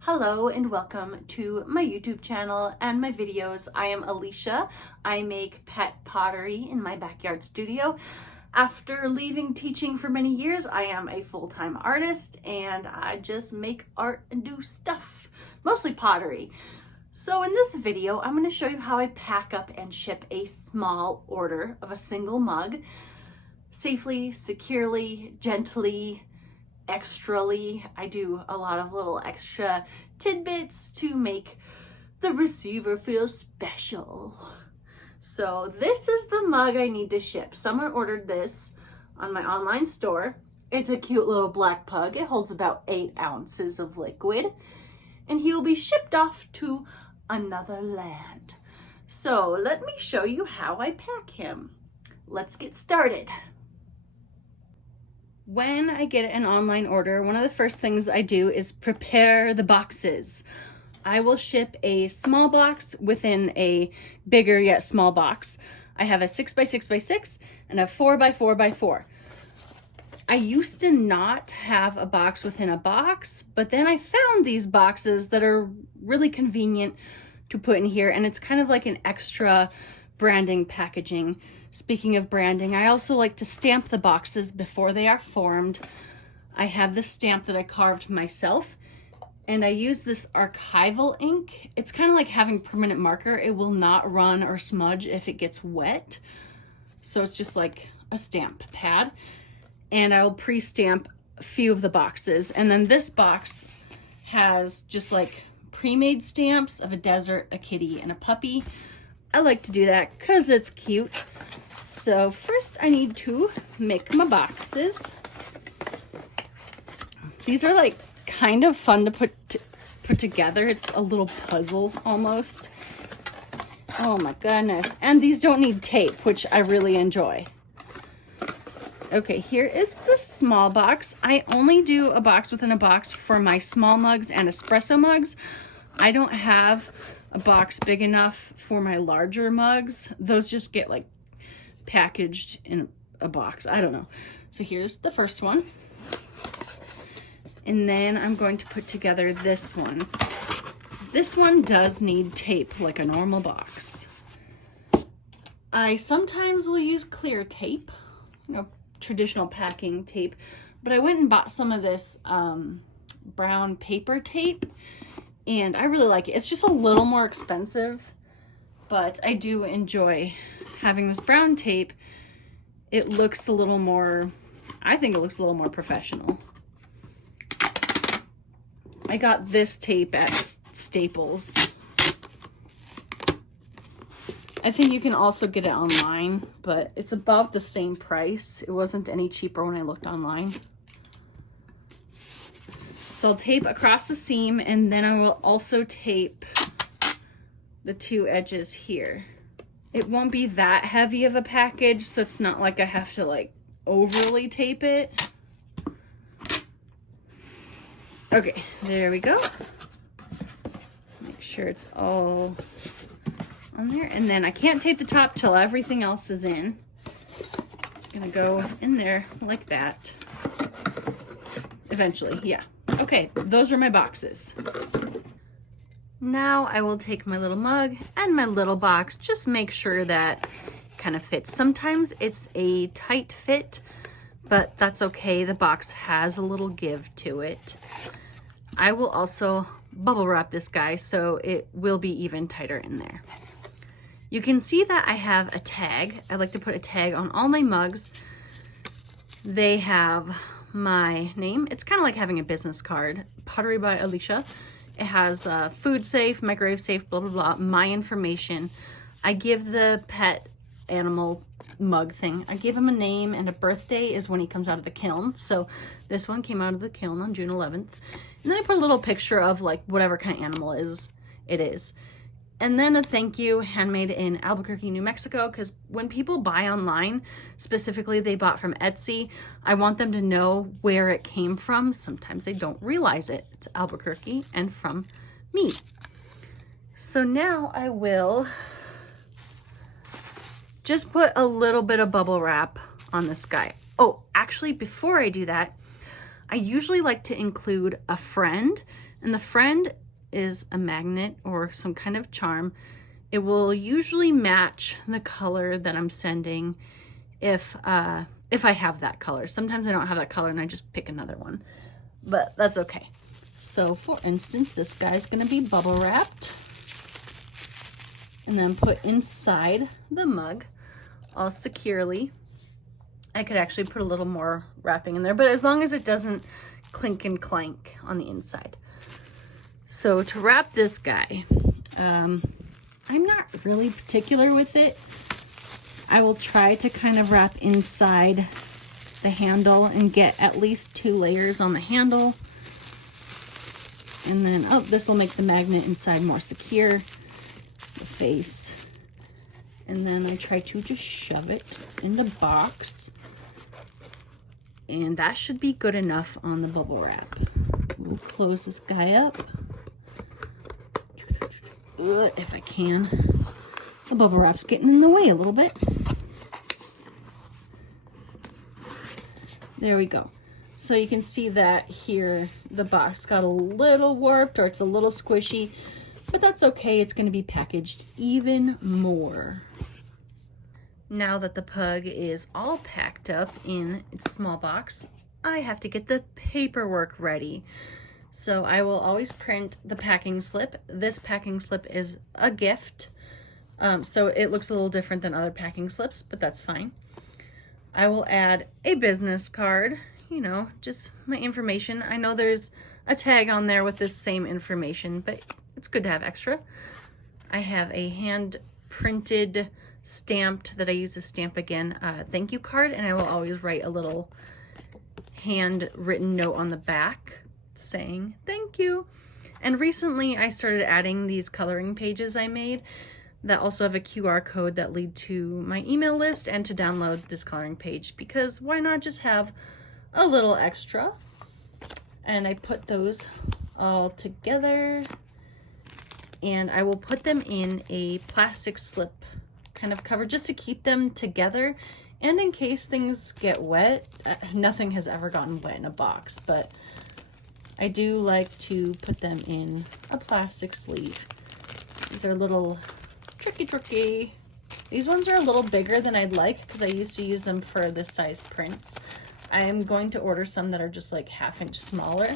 Hello and welcome to my YouTube channel and my videos. I am Alisha. I make pet pottery in my backyard studio. After leaving teaching for many years, I am a full-time artist and I just make art and do stuff, mostly pottery. So in this video, I'm going to show you how I pack up and ship a small order of a single mug safely, securely, gently, extrally. I do a lot of little extra tidbits to make the receiver feel special. So this is the mug I need to ship. Someone ordered this on my online store. It's a cute little black pug. It holds about 8 ounces of liquid and he will be shipped off to another land. So let me show you how I pack him. Let's get started. When I get an online order, one of the first things I do is prepare the boxes. I will ship a small box within a bigger yet small box. I have a 6x6x6 and a 4x4x4. I used to not have a box within a box, but then I found these boxes that are really convenient to put in here, and it's kind of like an extra branding packaging. Speaking of branding, I also like to stamp the boxes before they are formed. I have this stamp that I carved myself, and I use this archival ink. It's kind of like having permanent marker. It will not run or smudge if it gets wet. So it's just like a stamp pad. And I'll pre-stamp a few of the boxes. And then this box has just like pre-made stamps of a desert, a kitty, and a puppy. I like to do that because it's cute. So first I need to make my boxes. These are like kind of fun to put together. It's a little puzzle almost. Oh my goodness. And these don't need tape, which I really enjoy. Okay, here is the small box. I only do a box within a box for my small mugs and espresso mugs. I don't have a box big enough for my larger mugs. Those just get like packaged in a box. I don't know. So here's the first one. And then I'm going to put together this one. This one does need tape like a normal box. I sometimes will use clear tape, you know, traditional packing tape, but I went and bought some of this brown paper tape and I really like it. It's just a little more expensive, but I do enjoy having this brown tape. It looks a little more, I think it looks a little more professional. I got this tape at Staples. I think you can also get it online, but it's about the same price. It wasn't any cheaper when I looked online. So I'll tape across the seam, and then I will also tape the 2 edges here. It won't be that heavy of a package, so it's not like I have to like overly tape it. Okay, there we go. Make sure it's all on there. And then I can't tape the top till everything else is in. It's gonna go in there like that. Eventually, yeah. Okay, those are my boxes. Now I will take my little mug and my little box, just make sure that it kind of fits. Sometimes it's a tight fit, but that's okay. The box has a little give to it. I will also bubble wrap this guy so it will be even tighter in there. You can see that I have a tag. I like to put a tag on all my mugs. They have my name. It's kind of like having a business card. Pottery by Alisha. It has food safe, microwave safe, blah, blah, blah, my information. I give the pet animal mug thing, I give him a name, and a birthday is when he comes out of the kiln. So this one came out of the kiln on June 11th. And then I put a little picture of like whatever kind of animal it is. And then a thank you, handmade in Albuquerque, New Mexico, because when people buy online, specifically they bought from Etsy, I want them to know where it came from. Sometimes they don't realize it. It's Albuquerque and from me. So now I will just put a little bit of bubble wrap on this guy. Oh, actually, before I do that, I usually like to include a friend And the friend is a magnet or some kind of charm. It will usually match the color that I'm sending if I have that color. Sometimes I don't have that color and I just pick another one, but that's okay. So for instance, this guy's gonna be bubble wrapped and then put inside the mug all securely. I could actually put a little more wrapping in there, but as long as it doesn't clink and clank on the inside. So to wrap this guy, I'm not really particular with it. I will try to kind of wrap inside the handle and get at least 2 layers on the handle. And then, oh, this will make the magnet inside more secure, the face. And then I try to just shove it in the box. And that should be good enough on the bubble wrap. We'll close this guy up. If I can. The bubble wrap's getting in the way a little bit. There we go. So you can see that here the box got a little warped or it's a little squishy, but that's okay. It's going to be packaged even more. Now that the pug is all packed up in its small box, I have to get the paperwork ready. So I will always print the packing slip. This packing slip is a gift, so it looks a little different than other packing slips, but that's fine. I will add a business card, you know, just my information. I know there's a tag on there with this same information, but it's good to have extra. I have a hand printed stamped that I use to stamp again thank you card, and I will always write a little handwritten note on the back saying thank you. And recently I started adding these coloring pages I made that also have a QR code that lead to my email list and to download this coloring page, because why not just have a little extra? And I put those all together and I will put them in a plastic slip kind of cover just to keep them together, and in case things get wet. Nothing has ever gotten wet in a box, but I do like to put them in a plastic sleeve. These are little tricky. These ones are a little bigger than I'd like because I used to use them for this size prints. I am going to order some that are just like 1/2 inch smaller.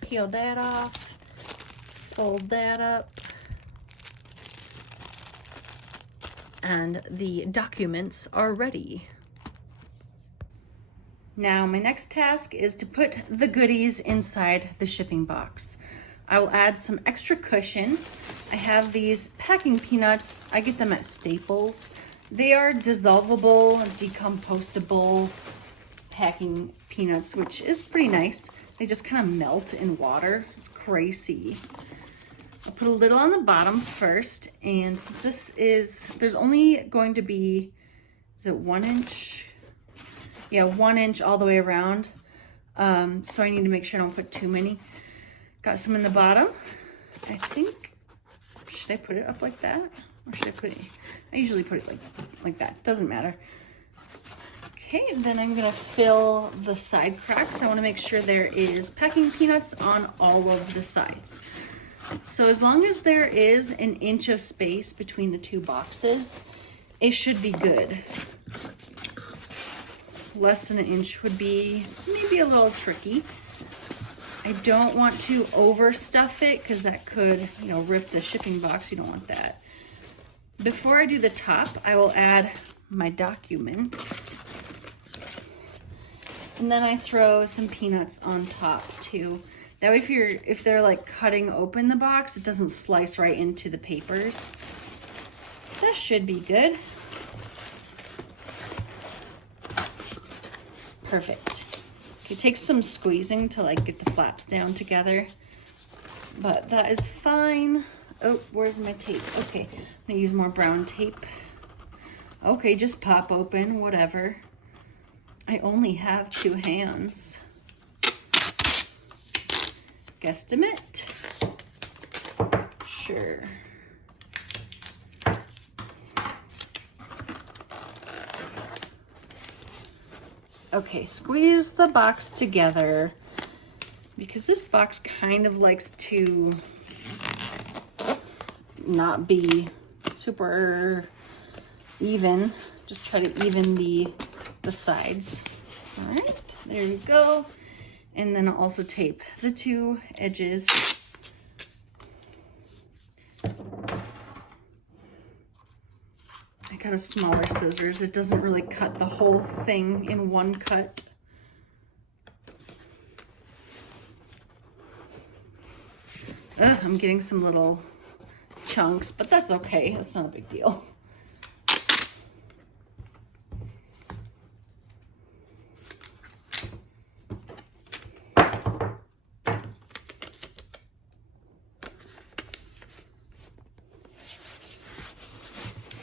Peel that off, fold that up, and the documents are ready. Now my next task is to put the goodies inside the shipping box. I will add some extra cushion. I have these packing peanuts. I get them at Staples. They are dissolvable, decomposable packing peanuts, which is pretty nice. They just kind of melt in water. It's crazy. I'll put a little on the bottom first, and since this is, there's only going to be, is it 1 inch? Yeah, 1 inch all the way around. So I need to make sure I don't put too many. Got some in the bottom. I think, should I put it up like that? Or should I put it, I usually put it like that, doesn't matter. Okay, then I'm gonna fill the side cracks. I wanna make sure there is packing peanuts on all of the sides. So as long as there is 1 inch of space between the 2 boxes, it should be good. Less than 1 inch would be maybe a little tricky. I don't want to overstuff it because that could, you know, rip the shipping box. You don't want that. Before I do the top, I will add my documents. And then I throw some peanuts on top too. That way if they're like cutting open the box, it doesn't slice right into the papers. That should be good. Perfect. It takes some squeezing to like get the flaps down together, but that is fine. Oh, where's my tape? Okay, I'm gonna use more brown tape. Okay, just pop open, whatever. I only have 2 hands. Guesstimate. Sure. Okay, squeeze the box together. because this box kind of likes to not be super even. Just try to even the sides. All right, there you go. And then I'll also tape the two edges. I got a smaller scissors. It doesn't really cut the whole thing in one cut. I'm getting some little chunks, but that's okay. That's not a big deal.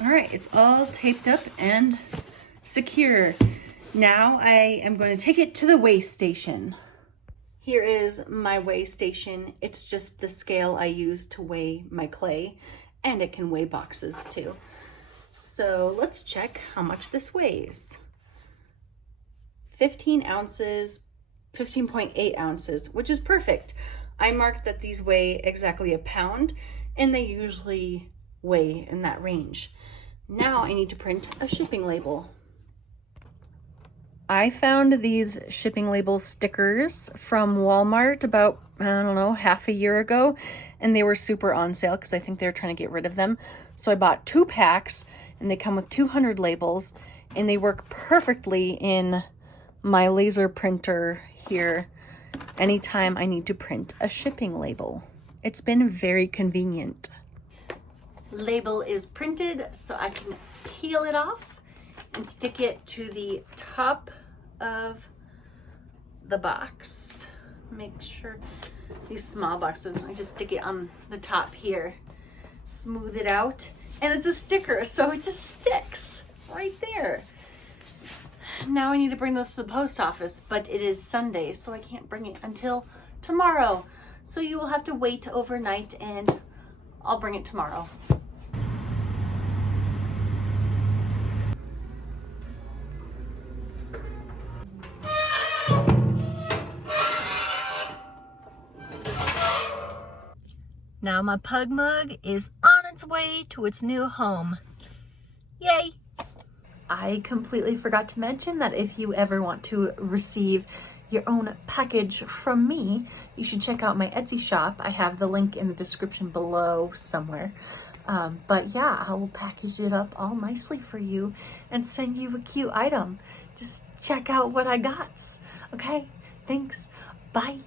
All right, it's all taped up and secure. Now I am going to take it to the weigh station. Here is my weigh station. It's just the scale I use to weigh my clay, and it can weigh boxes too. So let's check how much this weighs. 15 ounces, 15.8 ounces, which is perfect. I marked that these weigh exactly a pound, and they usually weigh in that range. Now I need to print a shipping label. I found these shipping label stickers from Walmart about, I don't know, half a year ago, and they were super on sale because I think they were trying to get rid of them. So I bought 2 packs, and they come with 200 labels, and they work perfectly in my laser printer here anytime I need to print a shipping label. It's been very convenient. Label is printed, so I can peel it off and stick it to the top of the box. Make sure these small boxes, I just stick it on the top here, smooth it out, and it's a sticker, so it just sticks right there. Now I need to bring this to the post office, but it is Sunday, so I can't bring it until tomorrow. So you will have to wait overnight, and I'll bring it tomorrow. Now my pug mug is on its way to its new home. Yay! I completely forgot to mention that if you ever want to receive your own package from me, you should check out my Etsy shop. I have the link in the description below somewhere. But yeah, I will package it up all nicely for you and send you a cute item. Just check out what I got. Okay, thanks. Bye.